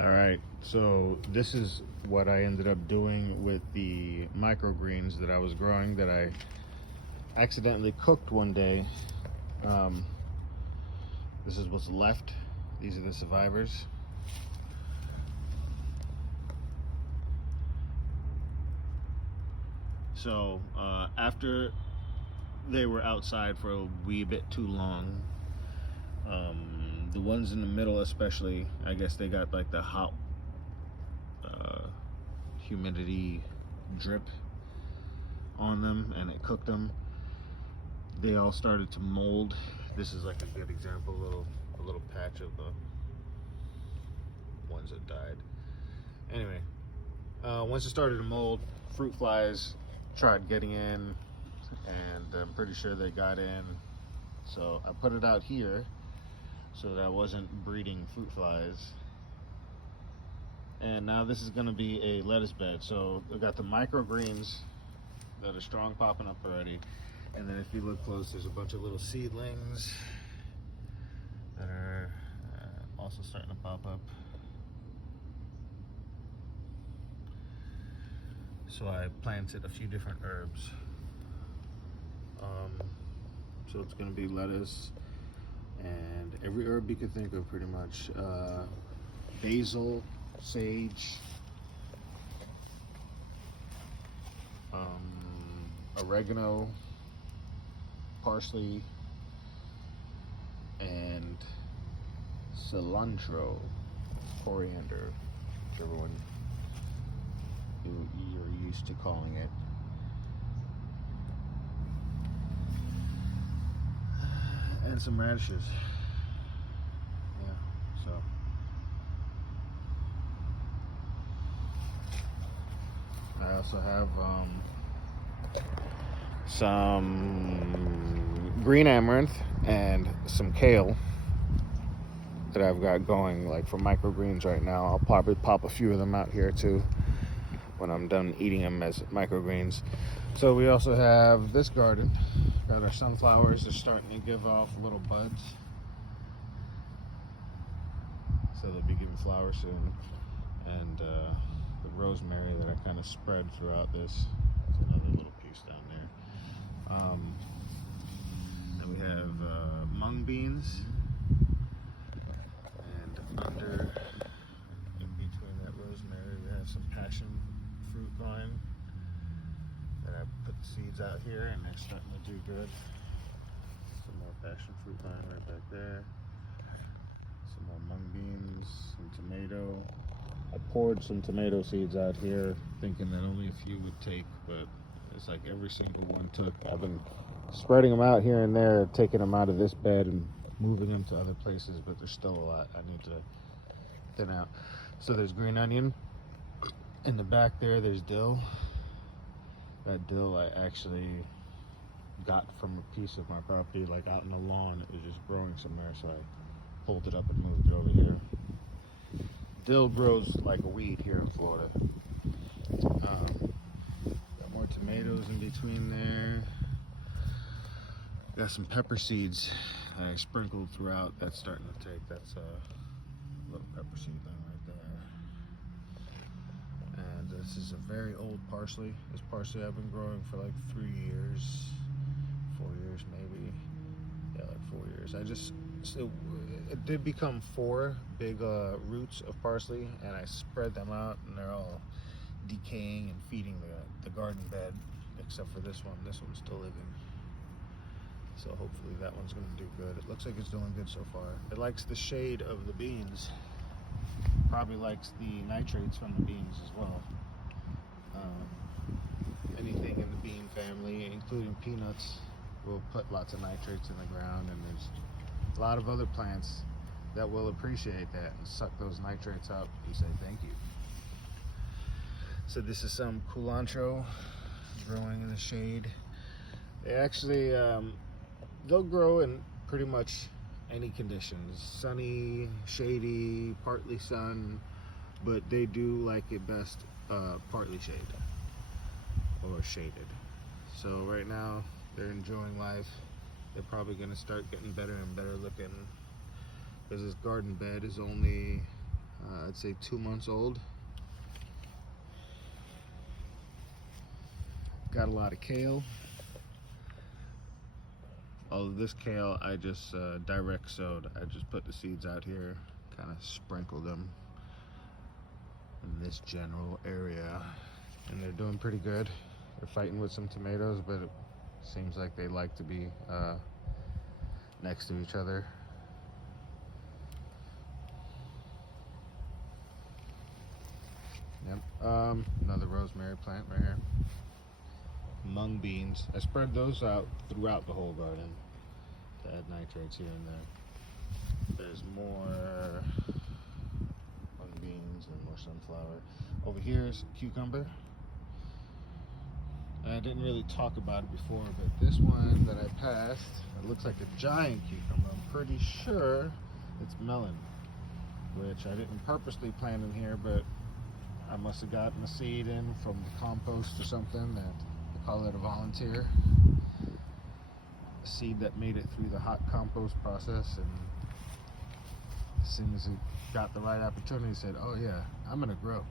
All right, so this is what I ended up doing with the microgreens that I was growing that I accidentally cooked one day. Um, this is what's left. These are the survivors. So after they were outside for a wee bit too long, the ones in the middle especially, I guess they got like the hot humidity drip on them and it cooked them. They all started to mold. This is like a good example, a little patch of the ones that died. Anyway, once it started to mold, fruit flies tried getting in, and I'm pretty sure they got in. So I put it out here so that I wasn't breeding fruit flies. And now this is going to be a lettuce bed. So we got the microgreens that are strong popping up already. And then if you look close, there's a bunch of little seedlings that are also starting to pop up. So I planted a few different herbs. So it's going to be lettuce and every herb you could think of pretty much. Basil, sage, oregano, parsley, and cilantro, coriander, whichever one you're used to calling it. And some radishes. Yeah, so I also have some green amaranth and some kale that I've got going like for microgreens right now. I'll probably pop a few of them out here too when I'm done eating them as microgreens. So we also have this garden. Got our sunflowers. They're starting to give off little buds, so they'll be giving flowers soon. And the rosemary that I kind of spread throughout this. There's another little piece down there. Then we have mung beans, and under, in between that rosemary, we have some passion fruit vine that I put the seeds out here, and they're starting to do good. Some more passion fruit vine right back there. Some more mung beans, some tomato. I poured some tomato seeds out here, thinking that only a few would take, but it's like every single one took. I've been spreading them out here and there, taking them out of this bed and moving them to other places, but there's still a lot I need to thin out. So there's green onion. In the back there's dill. That dill I actually got from a piece of my property, like out in the lawn. It was just growing somewhere, so I pulled it up and moved it over here. Dill grows like a weed here in Florida. Got more tomatoes in between there. Got some pepper seeds I sprinkled throughout. That's starting to take. That's a little pepper seed thing right there. And this is a very old parsley. This parsley I've been growing for like 3 years, 4 years maybe. Yeah, like 4 years. It did become 4 big roots of parsley, and I spread them out, and they're all decaying and feeding the garden bed, except for this one. This one's still living. So hopefully that one's going to do good. It looks like it's doing good so far. It likes the shade of the beans. Probably likes the nitrates from the beans as well. Anything in the bean family, including peanuts, will put lots of nitrates in the ground, and there's a lot of other plants that will appreciate that and suck those nitrates up and say thank you. So this is some culantro growing in the shade. They actually they'll grow in pretty much any conditions, sunny, shady, partly sun, but they do like it best partly shade or shaded. So right now they're enjoying life. They're probably going to start getting better and better looking, because this garden bed is only I'd say 2 months old. Got a lot of kale. All of this kale I just direct sowed. I just put the seeds out here, kind of sprinkle them in this general area, and they're doing pretty good. They're fighting with some tomatoes, but it seems like they like to be next to each other. Yep. Another rosemary plant right here. Mung beans. I spread those out throughout the whole garden to add nitrates here and there. There's more mung beans and more sunflower. Over here is cucumber. I didn't really talk about it before, but this one that I passed, it looks like a giant cucumber. I'm pretty sure it's melon, which I didn't purposely plant in here, but I must have gotten a seed in from the compost or something. That I call it a volunteer. A seed that made it through the hot compost process, and as soon as it got the right opportunity, said, "Oh yeah, I'm gonna grow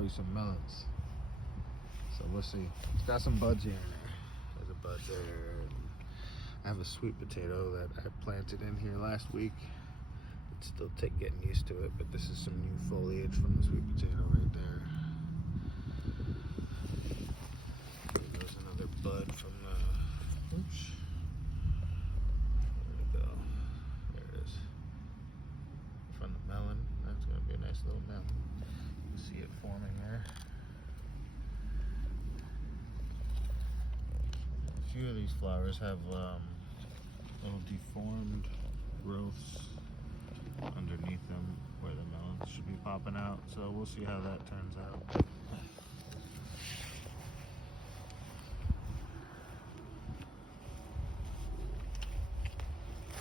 you some melons." So we'll see. It's got some buds here and there. There's a bud there. I have a sweet potato that I planted in here last week. It's still getting used to it, but this is some new foliage from the sweet potato right there. There's another bud from the, oops, where'd it go? There it is. From the melon. That's gonna be a nice little melon. You can see it forming there. A few of these flowers have little deformed growths underneath them where the melons should be popping out, so we'll see how that turns out.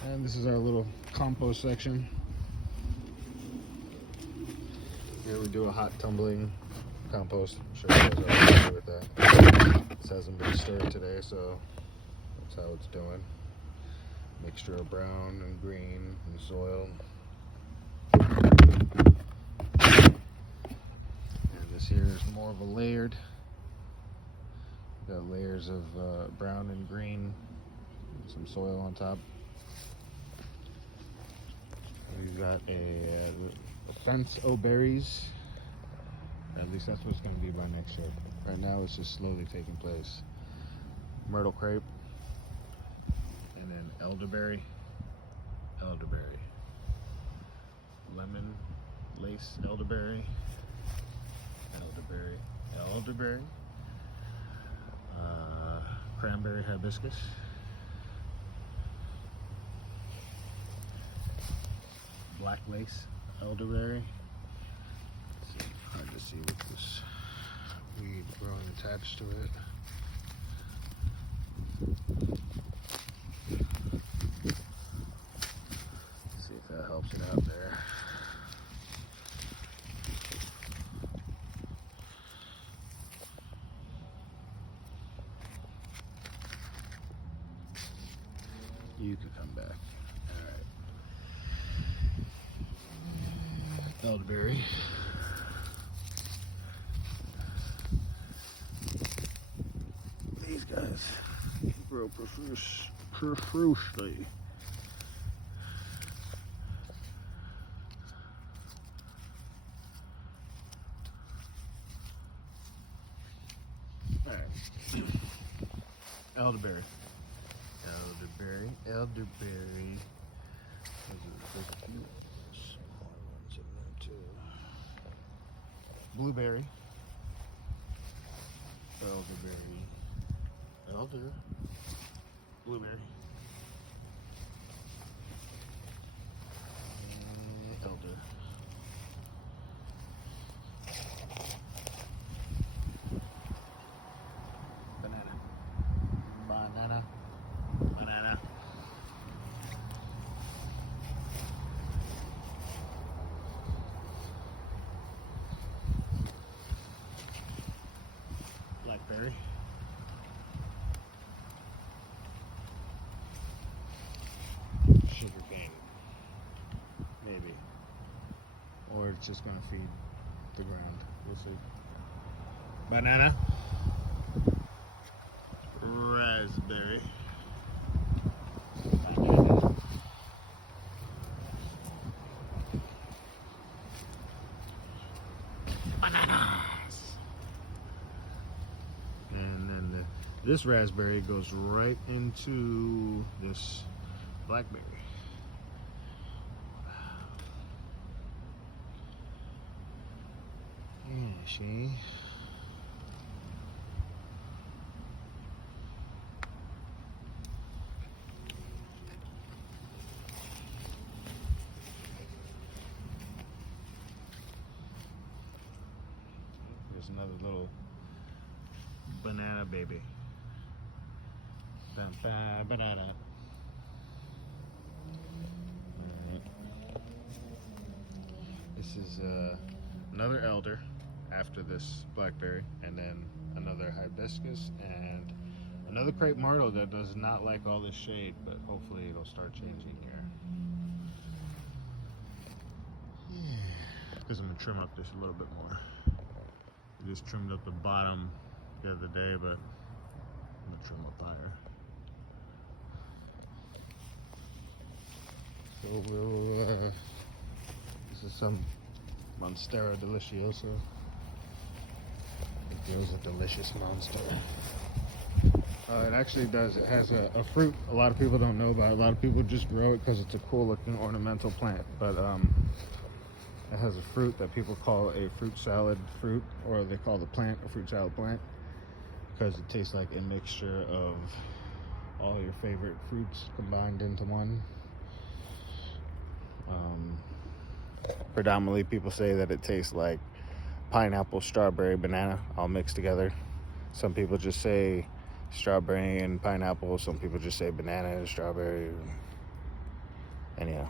And this is our little compost section. Here we do a hot tumbling compost. I'm sure you guys are familiar with that. This hasn't been stirred today, so that's how it's doing. Mixture of brown and green and soil. And this here is more of a layered. Got layers of brown and green, and some soil on top. We've got a fence o' berries. At least that's what it's going to be by next year. Right now it's just slowly taking place. Myrtle crepe, and then elderberry, lemon lace elderberry, cranberry hibiscus, black lace elderberry. It's hard to see with this weed growing attached to it. Let's see if that helps it out there. You can come back. Alright. Elderberry. These guys grow profusely. Alright. Elderberry. Elderberry. There's a few smaller ones in there too. Blueberry. Elder. Blueberry. Elder. Banana. Blackberry. it's just gonna feed the ground. We'll see. Banana. Raspberry. Banana. Bananas. And then this raspberry goes right into this blackberry. Yeah, see? There's another little banana baby. Banana. Alright. This is another elder after this blackberry, and then another hibiscus, and another crepe myrtle that does not like all this shade, but hopefully it'll start changing here. Because I'm going to trim up this a little bit more. I just trimmed up the bottom the other day, but I'm going to trim up higher. So we'll, this is some Monstera delicioso. It was a delicious Monstera. It actually does. It has a fruit a lot of people don't know about. A lot of people just grow it because it's a cool looking ornamental plant. But it has a fruit that people call a fruit salad fruit, or they call the plant a fruit salad plant, because it tastes like a mixture of all your favorite fruits combined into one. Predominantly people say that it tastes like pineapple, strawberry, banana all mixed together. Some people just say strawberry and pineapple. Some people just say banana and strawberry. Anyhow,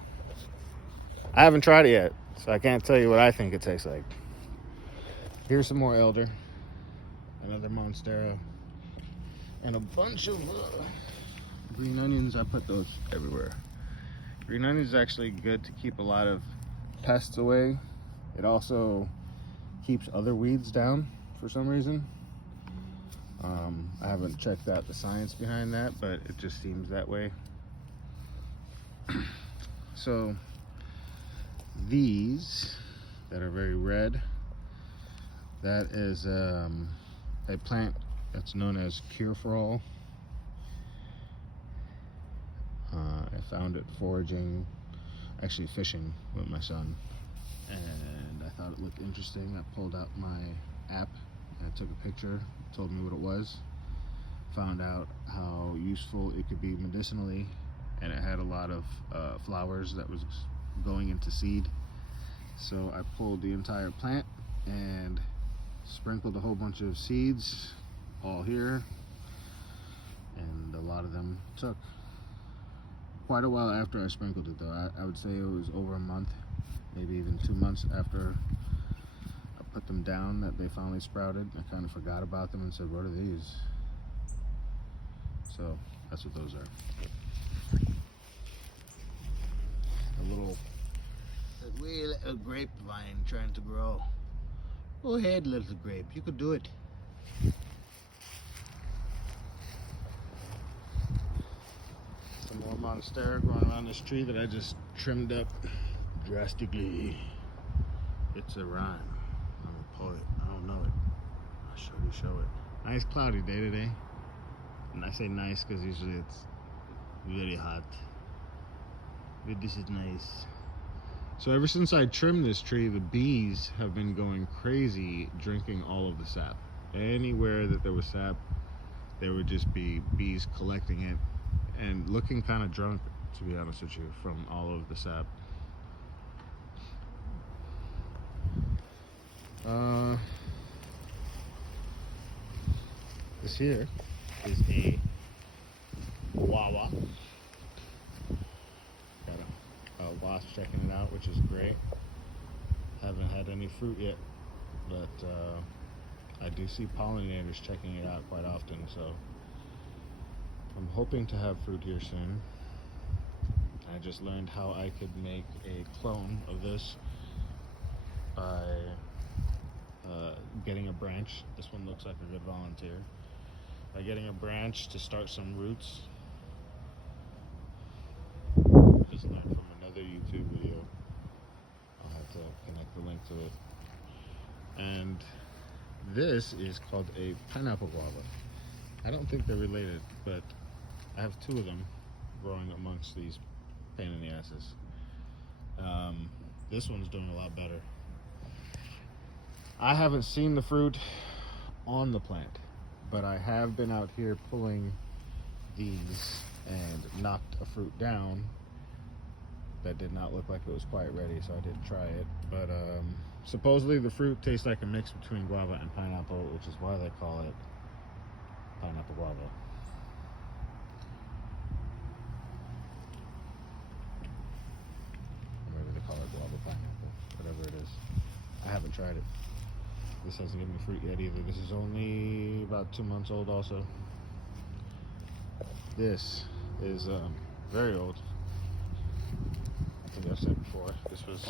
I haven't tried it yet, so I can't tell you what I think it tastes like. Here's some more elder, another Monstera, and a bunch of green onions. I put those everywhere. Green onions is actually good to keep a lot of pests away. It also keeps other weeds down for some reason. I haven't checked out the science behind that, but it just seems that way. So these that are very red, that is a plant that's known as cure for all. I found it foraging, actually fishing with my son, and I thought it looked interesting. I pulled out my app and I took a picture, told me what it was, found out how useful it could be medicinally, and it had a lot of flowers that was going into seed. So I pulled the entire plant and sprinkled a whole bunch of seeds all here, and a lot of them took. Quite a while after I sprinkled it though. I would say it was over a month, maybe even 2 months after I put them down, that they finally sprouted. I kind of forgot about them and said, what are these? So that's what those are. A wee little grapevine trying to grow. Go ahead, little grape, you could do it. Some more Monstera growing around this tree that I just trimmed up drastically. It's a rhyme. I'm a poet. I don't know it. I'll show it. Nice cloudy day today. And I say nice because usually it's really hot. But this is nice. So ever since I trimmed this tree, the bees have been going crazy drinking all of the sap. Anywhere that there was sap, there would just be bees collecting it and looking kind of drunk, to be honest with you, from all of the sap. This here is a Wawa. Got a wasp checking it out, which is great. Haven't had any fruit yet, but I do see pollinators checking it out quite often, so I'm hoping to have fruit here soon. I just learned how I could make a clone of this getting a branch. This one looks like a good volunteer. By getting a branch to start some roots. Just learned from another YouTube video. I'll have to connect the link to it. And this is called a pineapple guava. I don't think they're related, but I have two of them growing amongst these pain in the asses. This one's doing a lot better. I haven't seen the fruit on the plant, but I have been out here pulling these and knocked a fruit down that did not look like it was quite ready, so I didn't try it. But supposedly the fruit tastes like a mix between guava and pineapple, which is why they call it pineapple guava. Maybe they call it guava pineapple, whatever it is. I haven't tried it. This hasn't given me fruit yet either. This is only about 2 months old also. This is very old. I think I've said before. This was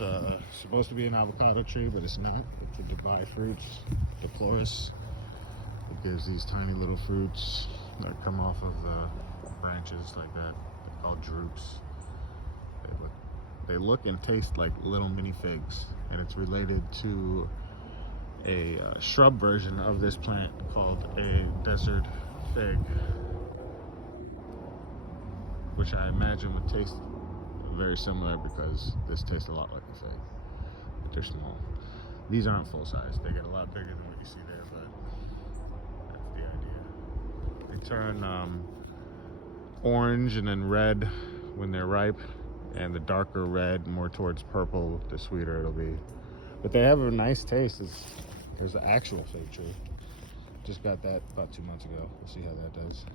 supposed to be an avocado tree, but it's not. It's a Dubai fruits, delicioso. It gives these tiny little fruits that come off of the branches like that. They're called drupes. They look and taste like little mini figs, and it's related to a shrub version of this plant called a desert fig, which I imagine would taste very similar because this tastes a lot like a fig, but they're small. These aren't full size. They get a lot bigger than what you see there, but that's the idea. They turn orange and then red when they're ripe, and the darker red, more towards purple, the sweeter it'll be. But they have a nice taste. Here's the actual fig tree. Just got that about 2 months ago. We'll see how that does.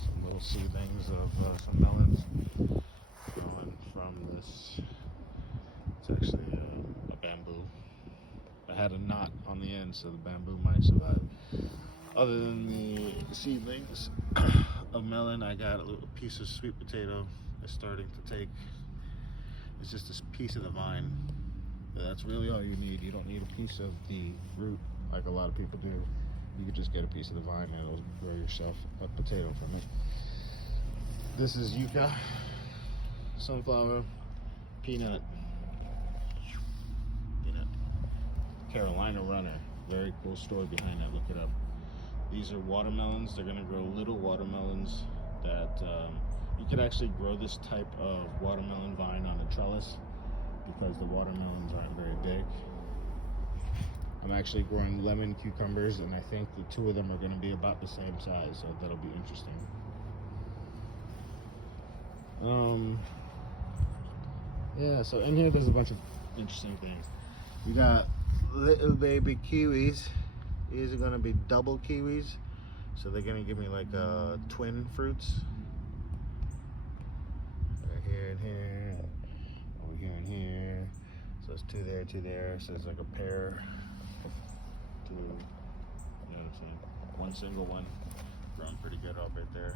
Some little seedlings of some melons growing from this. It's actually a bamboo. I had a knot on the end, so the bamboo might survive. Other than the seedlings of melon, I got a little piece of sweet potato. It's starting to take. It's just a piece of the vine. That's really all you need. You don't need a piece of the root like a lot of people do. You could just get a piece of the vine and it'll grow yourself a potato from it. This is yucca, sunflower, peanut, Carolina runner. Very cool story behind that. Look it up. These are watermelons. They're gonna grow little watermelons that you could actually grow this type of watermelon vine on a trellis because the watermelons aren't very big. I'm actually growing lemon cucumbers, and I think the two of them are going to be about the same size, so that'll be interesting. Yeah, so in here there's a bunch of interesting things. We got little baby kiwis. These are going to be double kiwis, so they're going to give me like twin fruits. Right here and here, and over here and here. So it's two there, so it's like a pair. Two, you know what I'm saying? One single one, growing pretty good up right there.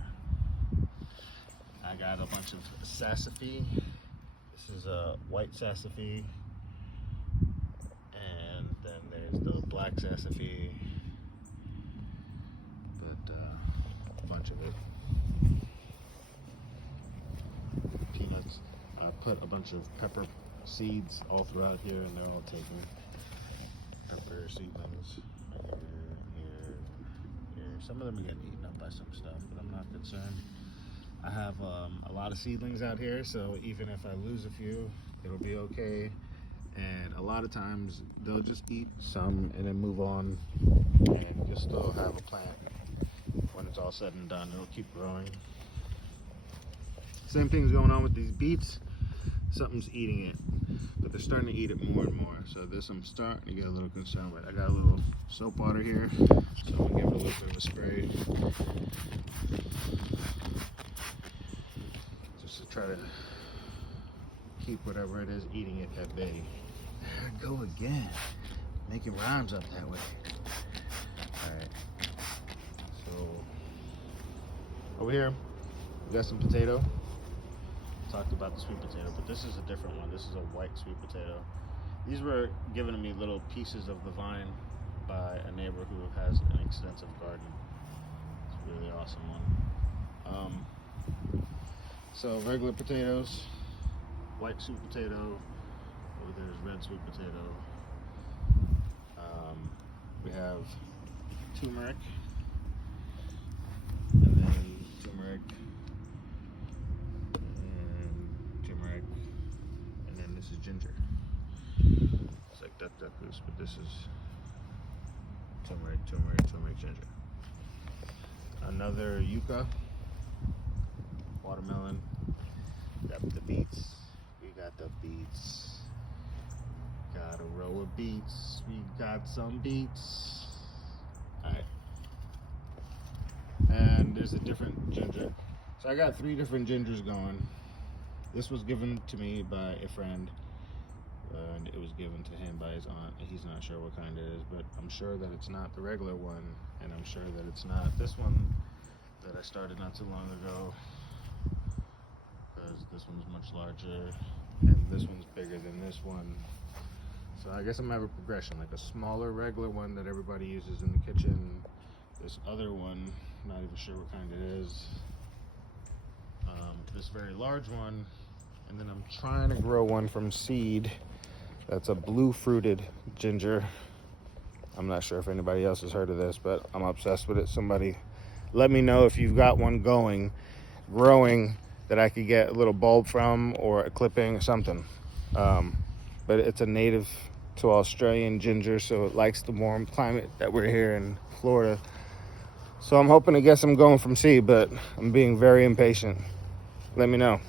I got a bunch of sassafras. This is a white sassafras, and then there's the black sassafras, but a bunch of it. Peanuts. I put a bunch of pepper seeds all throughout here, and they're all taken. Pepper seedlings here. Some of them are getting eaten up by some stuff, but I'm not concerned. I have a lot of seedlings out here, so even if I lose a few, it'll be okay. And a lot of times they'll just eat some and then move on, and you'll still have a plant. When it's all said and done, it'll keep growing. Same thing's going on with these beets. Something's eating it, but they're starting to eat it more and more. So this I'm starting to get a little concerned with. I got a little soap water here, so I'm gonna give it a little bit of a spray, just to try to keep whatever it is eating it at bay. There I go again, making rhymes up that way. All right, so over here we got some potato. Talked about the sweet potato, but this is a different one. This is a white sweet potato. These were given to me little pieces of the vine by a neighbor who has an extensive garden. It's a really awesome one. So regular potatoes, white sweet potato, over there's red sweet potato. We have turmeric, and then turmeric, and turmeric, and then this is ginger. It's like duck goose, but this is turmeric, ginger. Another yucca, watermelon. Got the beets. We got the beets. Got a row of beets. We got some beets. Alright. And there's a different ginger. So I got 3 different gingers going. This was given to me by a friend. And it was given to him by his aunt. He's not sure what kind it is, but I'm sure that it's not the regular one, and I'm sure that it's not this one that I started not too long ago, because this one's much larger, and this one's bigger than this one. So I guess I'm gonna have a progression, like a smaller regular one that everybody uses in the kitchen, this other one, not even sure what kind it is, this very large one, and then I'm trying to grow one from seed. That's a blue fruited ginger. I'm not sure if anybody else has heard of this, but I'm obsessed with it. Somebody let me know if you've got one growing that I could get a little bulb from, or a clipping or something. But it's a native to Australian ginger, so it likes the warm climate that we're here in Florida. So I'm hoping to get some going from seed, but I'm being very impatient. Let me know.